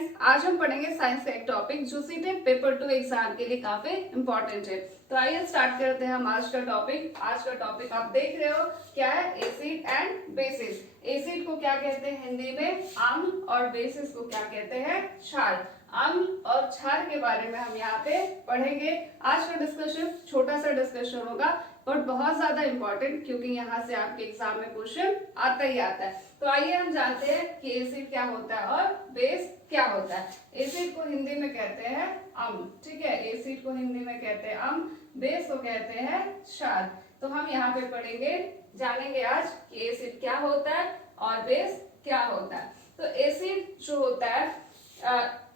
Friends, आज हम पढ़ेंगे साइंस का एक टॉपिक जो सीटेट पेपर 2 एग्जाम के लिए काफी इंपॉर्टेंट है। तो आइए स्टार्ट करते हैं हम आज का टॉपिक। आज का टॉपिक आप देख रहे हो क्या है, एसिड एंड बेसिस। एसिड को क्या कहते हैं हिंदी में, अम्ल, और बेसिस को क्या कहते हैं, क्षार। अम्ल और क्षार के बारे में हम यहाँ पे पढ़ेंगे। आज का डिस्कशन छोटा सा डिस्कशन होगा बट बहुत ज्यादा इंपॉर्टेंट, क्योंकि यहाँ से आपके एग्जाम में क्वेश्चन आता ही आता है। तो आइए हम जानते हैं कि एसिड क्या होता है और बेस क्या होता है। एसिड को हिंदी में कहते हैं अम्ल, ठीक है। एसिड को हिंदी में कहते हैं अम्ल, बेस को कहते हैं क्षार। तो हम यहाँ पे पढ़ेंगे, जानेंगे आज कि एसिड क्या होता है और बेस क्या होता है। तो एसिड जो होता है,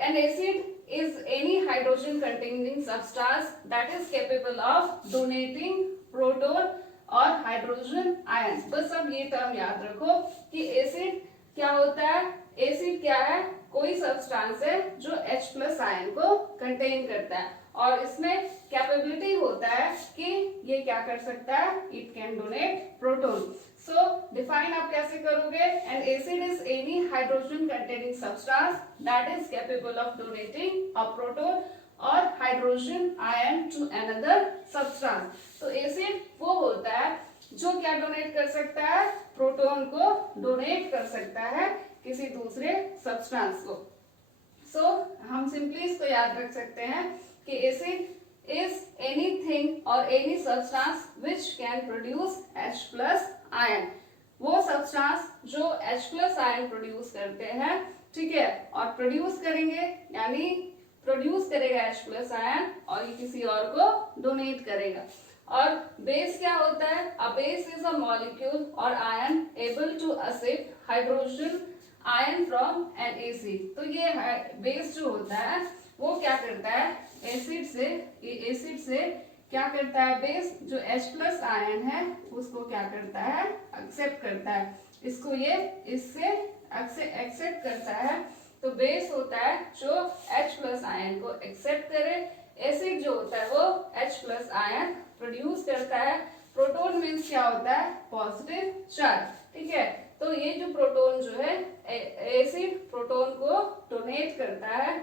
an acid is any hydrogen containing substance that is capable of donating proton और हाइड्रोजन आयन। बस अब ये टर्म याद रखो कि एसिड क्या होता है। एसिड क्या है, कोई सब्सटेंस है जो H+ आयन को कंटेन करता है और इसमें कैपेबिलिटी होता है कि ये क्या कर सकता है, it can donate proton. So define आप कैसे करोगे, an acid is any hydrogen containing substance that is capable of donating a proton और hydrogen ion to another substance. तो एसिड वो होता है जो क्या डोनेट कर सकता है, प्रोटोन को डोनेट कर सकता है किसी दूसरे सब्सटेंस को। सो हम सिंपली इसको याद रख सकते हैं कि एसिड इज एनीथिंग और any substance which can produce H+ ion. वो सब्सटेंस जो H+ आयन प्रोड्यूस करते हैं, ठीक है, और प्रोड्यूस करेंगे यानी प्रोड्यूस करेगा H+ आयन और ये किसी और को डोनेट करेगा। और बेस क्या होता है, a base is a molecule और ion able to accept hydrogen ion from an acid. तो ये बेस जो होता है वो क्या करता है, एसिड से क्या करता है, बेस जो H+ आयन है उसको क्या करता है, एक्सेप्ट करता है। इसको ये इससे एक्सेप्ट करता है। तो बेस होता है जो H+ आयन को एक्सेप्ट करे। एसिड जो होता है वो H+ आयन प्रोड्यूस करता है। प्रोटोन मीन्स क्या होता है, पॉजिटिव चार्ज, ठीक है। तो ये जो प्रोटोन जो है, एसिड प्रोटोन को डोनेट करता है,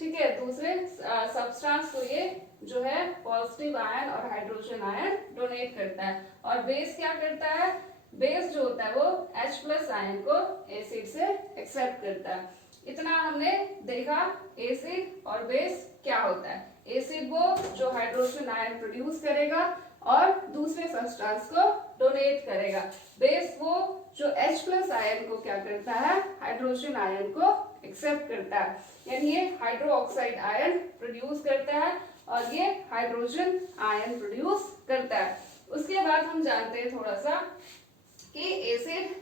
ठीक है, दूसरे सब्सटेंस को ये जो है पॉजिटिव आयन और हाइड्रोजन आयन डोनेट करता है। और बेस क्या करता है, बेस जो होता है वो H+ आयन को एसिड से एक्सेप्ट करता है। इतना हमने देखा एसिड और बेस क्या होता है। एसिड वो जो हाइड्रोजन आयन प्रोड्यूस करेगा और दूसरे सब्सटेंस को डोनेट करेगा। बेस वो जो H+ आयन को क्या करता है, हाइड्रोजन आयन को एक्सेप्ट करता है, यानी ये हाइड्रोक्साइड आयन प्रोड्यूस करता है और ये हाइड्रोजन आयन प्रोड्यूस करता है। उसके बाद हम जानते हैं थोड़ा सा कि एसिड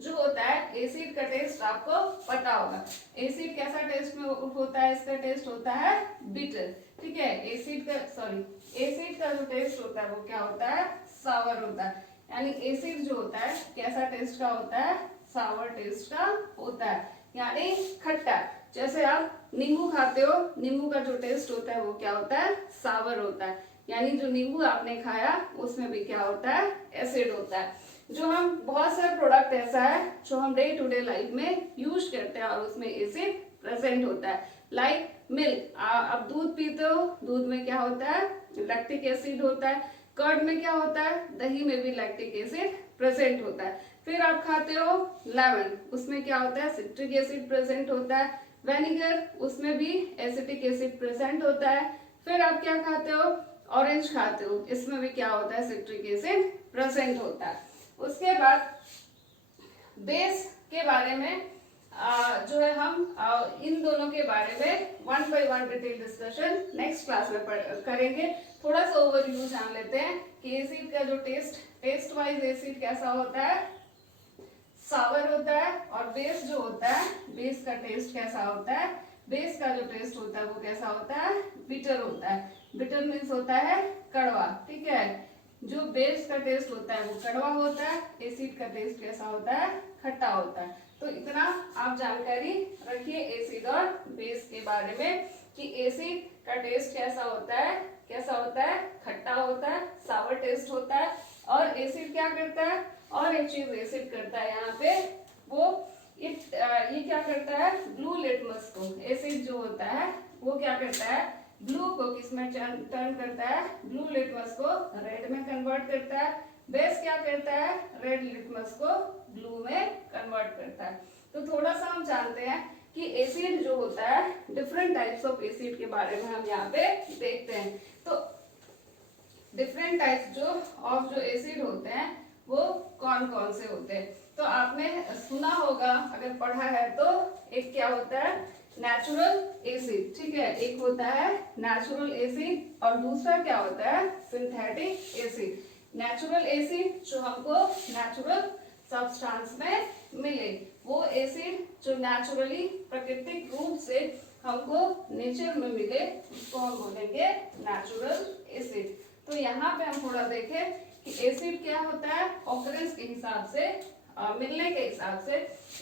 जो होता है, एसिड का टेस्ट आपको पता होगा। एसिड कैसा टेस्ट में होता है, इसका टेस्ट होता है बिटर, ठीक है। एसिड का जो टेस्ट होता है वो क्या होता है, सावर होता है। यानी एसिड जो होता है कैसा टेस्ट का होता है, सावर टेस्ट का होता है, यानी खट्टा। जैसे आप नींबू खाते हो, नींबू का जो टेस्ट होता है वो क्या होता है, सावर होता है। यानी जो नींबू आपने खाया उसमें भी क्या होता है, एसिड होता है। जो हम बहुत सारे प्रोडक्ट ऐसा है जो हम डे टू डे लाइफ में यूज करते हैं और उसमें एसिड प्रेजेंट होता है। लाइक मिल्क, आप दूध पीते हो, दूध में क्या होता है, लैक्टिक एसिड होता है। कर्ड में क्या होता है, दही में भी लैक्टिक एसिड प्रेजेंट होता है। फिर आप खाते हो लेमन, उसमें क्या होता है, सिट्रिक एसिड प्रेजेंट होता है। वेनिगर, उसमें भी एसिटिक एसिड प्रेजेंट होता है। फिर आप क्या खाते हो, ऑरेंज खाते हो, इसमें भी क्या होता है, सिट्रिक एसिड प्रेजेंट होता है। उसके बाद बेस के बारे में जो है हम इन दोनों के बारे में 1 by 1 detail discussion next class में करेंगे। थोड़ा सा ओवरव्यू जान लेते हैं कि एसिड का जो टेस्ट वाइज एसिड कैसा होता है, सावर होता है। और बेस जो होता है, बेस का टेस्ट कैसा होता है, बेस का जो टेस्ट होता है वो कैसा होता है, बिटर होता है। बिटर मीन्स होता है कड़वा, ठीक है। जो बेस का टेस्ट होता है वो कड़वा होता है, एसिड का टेस्ट कैसा होता है, खट्टा होता है। तो इतना आप जानकारी रखिए एसिड और बेस के बारे में कि एसिड का टेस्ट कैसा होता है, खट्टा होता है, सावर टेस्ट होता है। और एसिड क्या करता है, और एक चीज एसिड करता है यहाँ पे, वो ये क्या करता है, ब्लू लिटमस को, एसिड जो होता है वो क्या करता है, ब्लू को किस में टर्न करता है, ब्लू लिटमस को रेड में कन्वर्ट करता है। बेस क्या करता है, रेड लिटमस को ब्लू में कन्वर्ट करता है। तो थोड़ा सा हम जानते हैं कि एसिड जो होता है, डिफरेंट टाइप्स ऑफ एसिड के बारे में हम यहाँ पे देखते हैं। तो डिफरेंट टाइप्स जो एसिड होते हैं वो कौन कौन से होते हैं। तो आपने सुना होगा, अगर पढ़ा है तो, एक क्या होता है, नेचुरल एसिड, ठीक है, एक होता है नेचुरल एसिड और दूसरा क्या होता है, सिंथेटिक एसिड। नेचुरल एसिड जो हमको नेचुरल सब्सटेंस में मिले, वो एसिड जो नेचुरली प्राकृतिक रूप से हमको नेचर में मिले, उसको हम बोलेंगे नेचुरल एसिड। तो यहाँ पे हम थोड़ा देखें कि एसिड क्या होता है, ऑकरेंस के हिसाब से, मिलने के हिसाब से।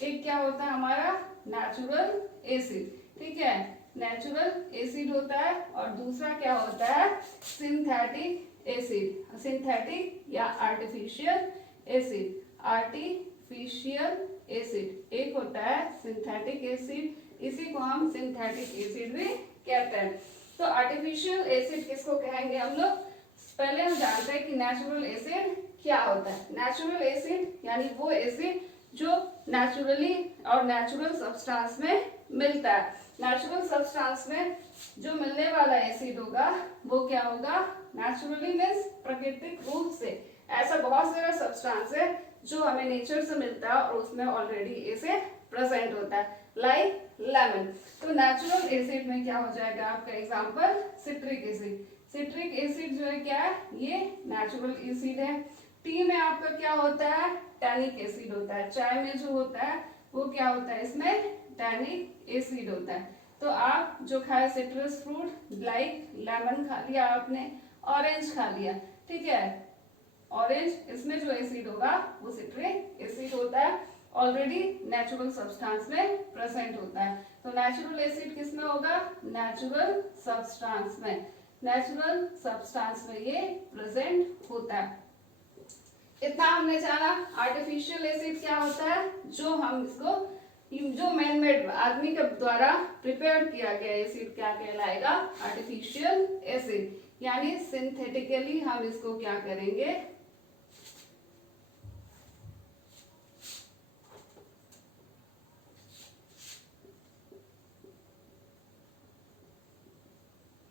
एक क्या होता है हमारा नेचुरल एसिड, ठीक है, नेचुरल एसिड होता है, और दूसरा क्या होता है, सिंथेटिक एसिड, सिंथेटिक या आर्टिफिशियल एसिड, आर्टिफिशियल एसिड। एक होता है सिंथेटिक एसिड, इसी को हम सिंथेटिक एसिड भी कहते हैं। तो आर्टिफिशियल एसिड किसको कहेंगे हम लोग, पहले हम जानते हैं कि नेचुरल एसिड क्या होता है। नेचुरल एसिड यानी वो एसिड जो नेचुरली और नेचुरल सब्सटेंस में मिलता है। नेचुरल सब्सटेंस में जो मिलने वाला एसिड होगा वो क्या होगा, नेचुरली मीन्स प्राकृतिक रूप से। ऐसा बहुत सारा सब्सटेंस है जो हमें नेचर से मिलता है और उसमें ऑलरेडी एसिड प्रेजेंट होता है, लाइक लेमन। तो नेचुरल एसिड में क्या हो जाएगा आपका example, citric acid. Citric acid जो है क्या है, ये नेचुरल एसिड है। टी में आपका क्या होता है, टैनिक एसिड होता है। चाय में जो होता है वो क्या होता है, इसमें टैनिक एसिड होता है। तो आप जो खाए सिट्रस फ्रूट, लाइक लेमन खा लिया आपने, ऑरेंज खा लिया, ठीक है, ऑरेंज, इसमें जो एसिड होगा वो सिट्रिक एसिड होता है, ऑलरेडी नेचुरल सब्सटेंस में प्रेजेंट होता है। तो नेचुरल एसिड किस में होगा, नेचुरल सब्सटेंस में, नेचुरल सब्सटेंस में ये प्रेजेंट होता है। इतना हमने जाना। आर्टिफिशियल एसिड क्या होता है, जो हम इसको, जो मैन मेड आदमी के द्वारा प्रिपेयर किया गया एसिड क्या कहलाएगा, आर्टिफिशियल एसिड, यानी सिंथेटिकली हम इसको क्या करेंगे,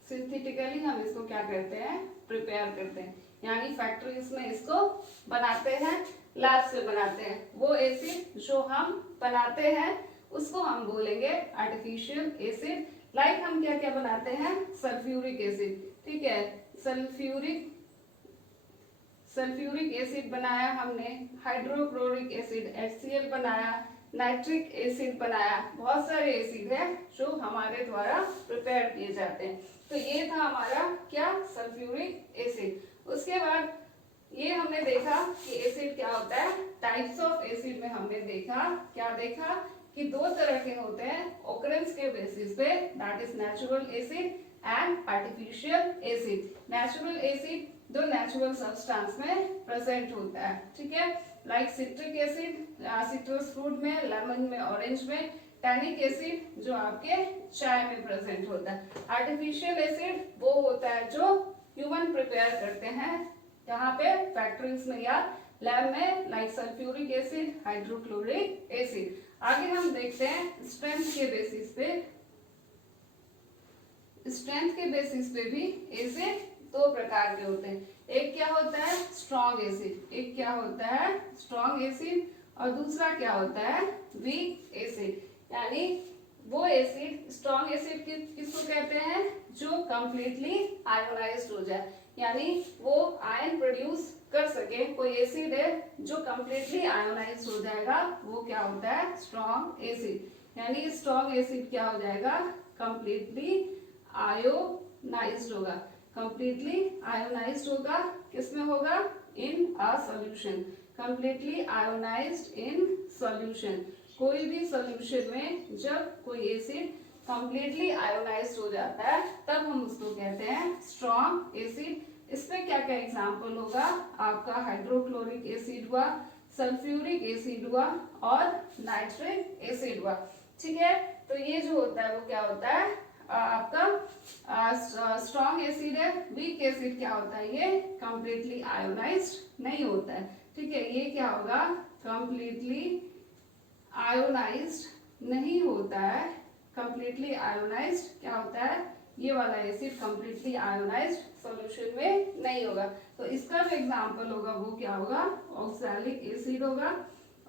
सिंथेटिकली हम इसको क्या करते हैं, प्रिपेयर करते हैं, यानी फैक्ट्रीज में इसको बनाते हैं, लैब से बनाते हैं। वो एसिड जो हम बनाते हैं उसको हम बोलेंगे आर्टिफिशियल एसिड। लाइक हम क्या क्या बनाते हैं, सल्फ्यूरिक एसिड, ठीक है, सल्फ्यूरिक एसिड बनाया हमने, हाइड्रोक्लोरिक एसिड HCl बनाया, नाइट्रिक एसिड बनाया, बहुत सारे एसिड है जो हमारे द्वारा प्रिपेयर किए जाते हैं। तो ये था हमारा क्या, सल्फ्यूरिक एसिड। उसके बाद ये हमने देखा कि एसिड क्या होता है, टाइप्स ऑफ एसिड में हमने देखा, क्या देखा कि दो तरह के होते हैं ऑकरेंस के बेसिस पे, that is natural acid and artificial acid. Natural acid दो नेचुरल सब्सटेंस में प्रेजेंट होता है, ठीक है, like citric acid citrus fruit में, लेमन में, ऑरेंज में, टैनिक एसिड जो आपके चाय में प्रेजेंट होता है। आर्टिफिशियल एसिड वो होता है जो ह्यूमन प्रिपेयर करते हैं, यहाँ पे फैक्ट्रीज में या लैब में, like sulphuric acid, hydrochloric acid. आगे हम देखते हैं स्ट्रेंथ के बेसिस पे, स्ट्रेंथ के बेसिस पे भी एसिड दो प्रकार के होते हैं। एक क्या होता है, स्ट्रॉन्ग एसिड, एक क्या होता है स्ट्रॉन्ग एसिड, और दूसरा क्या होता है वीक एसिड। यानी वो एसिड, स्ट्रॉन्ग एसिड किसको कहते हैं, जो कंप्लीटली आयोनाइज्ड हो जाए, यानी वो आयन प्रोड्यूस कर सके। कोई एसिड है जो कंप्लीटली आयोनाइज्ड हो जाएगा, वो क्या होता है स्ट्रॉन्ग एसिड। यानी स्ट्रॉन्ग एसिड क्या हो जाएगा, कंप्लीटली आयोनाइज्ड होगा, कंप्लीटली आयोनाइज्ड होगा, किसमें होगा, in a solution, completely ionized in solution. कोई भी सॉल्यूशन में जब कोई एसिड कंप्लीटली आयोनाइज्ड हो जाता है तब हम उसको कहते हैं स्ट्रॉन्ग एसिड। इसमें क्या क्या एग्जांपल होगा आपका, हाइड्रोक्लोरिक एसिड हुआ, सल्फ्यूरिक एसिड हुआ और नाइट्रिक एसिड हुआ। ठीक है, तो ये जो होता है वो क्या होता है, आपका स्ट्रॉन्ग एसिड है। वीक एसिड क्या होता है, ये कंप्लीटली आयोनाइज्ड नहीं होता है। ठीक है, ये क्या होगा, कंप्लीटली आयोनाइज्ड नहीं होता है। कंप्लीटली आयोनाइज्ड क्या होता है, ये वाला एसिड कंप्लीटली आयोनाइज्ड सॉल्यूशन में नहीं होगा। तो इसका जो एग्जांपल होगा वो क्या होगा, ऑक्सैलिक एसिड होगा,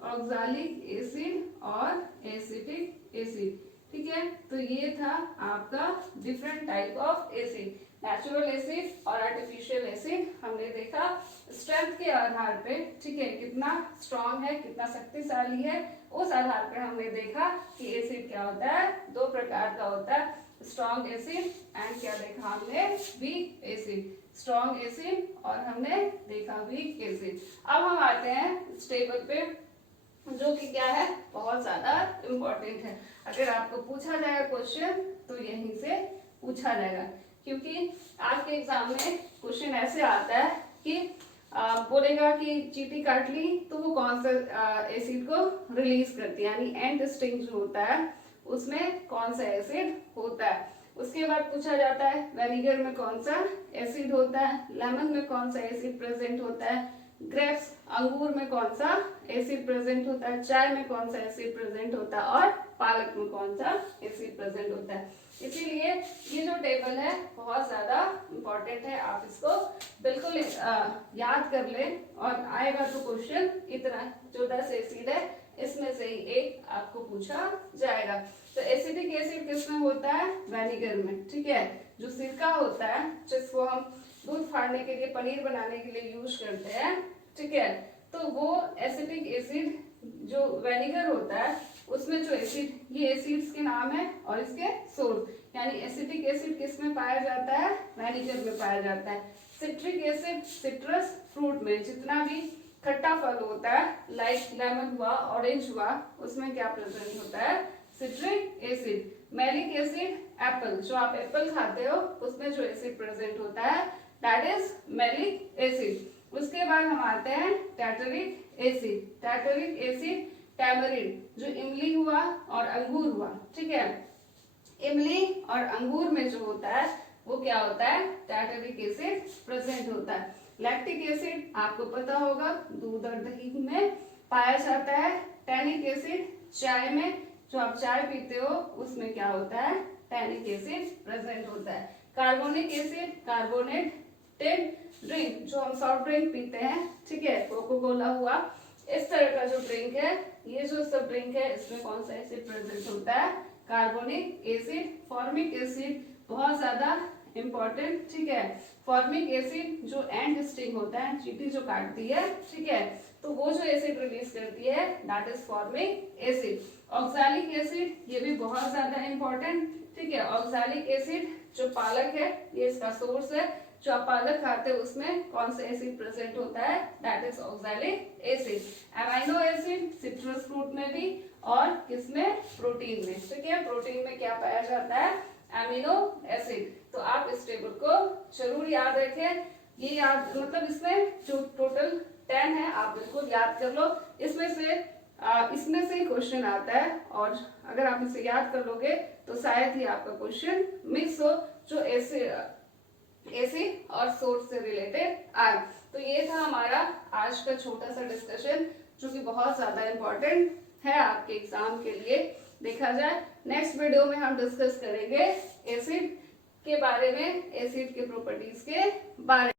ऑक्सैलिक एसिड और एसिटिक एसिड। ठीक है, तो ये था आपका different type of acid, natural acid और आर्टिफिशियल एसिड। हमने देखा स्ट्रेंथ के आधार पे, ठीक है, कितना स्ट्रॉन्ग है, कितना शक्तिशाली है, उस आधार पे हमने देखा कि एसिड क्या होता है, दो प्रकार का होता है, स्ट्रॉन्ग एसिड एंड क्या देखा हमने, वीक एसिड। स्ट्रॉन्ग एसिड और हमने देखा वीक एसिड। अब हम आते हैं इस टेबल पे, जो कि क्या है, बहुत ज्यादा इंपॉर्टेंट है। अगर आपको पूछा जाएगा क्वेश्चन तो यहीं से पूछा जाएगा, क्योंकि आज के एग्जाम में क्वेश्चन ऐसे आता है कि बोलेगा कि चींटी काट ली तो वो कौन सा एसिड को रिलीज करती है, यानी एंड स्टिंग जो होता है उसमें कौन सा एसिड होता है। उसके बाद पूछा जाता है वेनिगर में कौन सा एसिड होता है, लेमन में कौन सा एसिड प्रेजेंट होता है, ग्रेप्स अंगूर में कौन सा एसिड प्रेजेंट होता है, चाय में कौन सा एसिड प्रेजेंट होता है और पालक में कौन सा एसिड प्रेजेंट होता है। इसीलिए ये जो टेबल है बहुत ज्यादा इंपॉर्टेंट है, आप इसको बिल्कुल याद कर लें और आएगा तो क्वेश्चन इतना, जो 10 एसिड है इसमें से ही एक आपको पूछा जाएगा। तो एसिडिक एसिड किसमें होता है, वेनिगर में। ठीक है, जो सिरका होता है जिसको हम दूध फाड़ने के लिए, पनीर बनाने के लिए यूज करते हैं, ठीक है, तो वो एसिडिक एसिड जो वेनिगर होता है उसमें जो एसिड, ये एसिड्स के नाम है और इसके सोर्स, यानी एसिडिक एसिड किस में पाया जाता है, वेनिगर में पाया जाता है। सिट्रिक एसिड सिट्रस फ्रूट में, जितना भी खट्टा फल होता है, लाइक लेमन हुआ, ऑरेंज हुआ, उसमें क्या प्रेजेंट होता है, citric acid. Malic acid Apple, जो आप एप्पल खाते हो उसमें जो एसिड प्रेजेंट होता है दैट इज मैलिक एसिड। उसके बाद हम आते हैं टैटरिक एसिड। टैटरिक एसिड टैमरिन, जो इमली हुआ और अंगूर हुआ, ठीक है, इमली और अंगूर में जो होता है वो क्या होता है, टैटरिक एसिड प्रेजेंट होता है। लैक्टिक एसिड आपको पता होगा दूध और दही में पाया जाता है। टैनिक एसिड चाय में, जो आप चाय पीते हो उसमें क्या होता है, टैनिक एसिड प्रेजेंट होता है। कार्बोनिक एसिड कार्बोनेटेड ड्रिंक, जो हम सॉफ्ट ड्रिंक पीते हैं, ठीक है, कोको कोला हुआ, इस तरह का जो ड्रिंक है, ये जो सब ड्रिंक है इसमें कौन सा एसिड प्रेजेंट होता है, कार्बोनिक एसिड। फॉर्मिक एसिड बहुत ज्यादा इंपॉर्टेंट, ठीक है, फॉर्मिक एसिड जो एंड स्टिंग होता है, चींटी जो काटती है, ठीक है, तो वो जो एसिड रिलीज करती है that is formic acid. Oxalic acid, ये भी बहुत ज्यादा इंपॉर्टेंट, ठीक है, ऑक्सैलिक एसिड जो पालक है, ये इसका सोर्स है, जो आप पालक खाते हो उसमें कौन सा एसिड प्रेजेंट होता है, that is oxalic acid. Amino acid citrus fruit में भी और किसमें, प्रोटीन में, ठीक है, प्रोटीन में क्या पाया जाता है, एमिनो एसिड। तो आप इस टेबल को जरूर याद रखें, ये याद मतलब इसमें जो टोटल 10 है आप बिल्कुल याद कर लो, इसमें से क्वेश्चन आता है और अगर आप इसे याद कर लोगे तो शायद ही आपका क्वेश्चन मिस हो, जो एसिड और सोर्स से रिलेटेड आए। तो ये था हमारा आज का छोटा सा डिस्कशन, जो कि बहुत ज्यादा इंपॉर्टेंट है आपके एग्जाम के लिए। देखा जाए नेक्स्ट वीडियो में हम डिस्कस करेंगे एसिड के बारे में, एसिड के प्रॉपर्टीज के बारे में।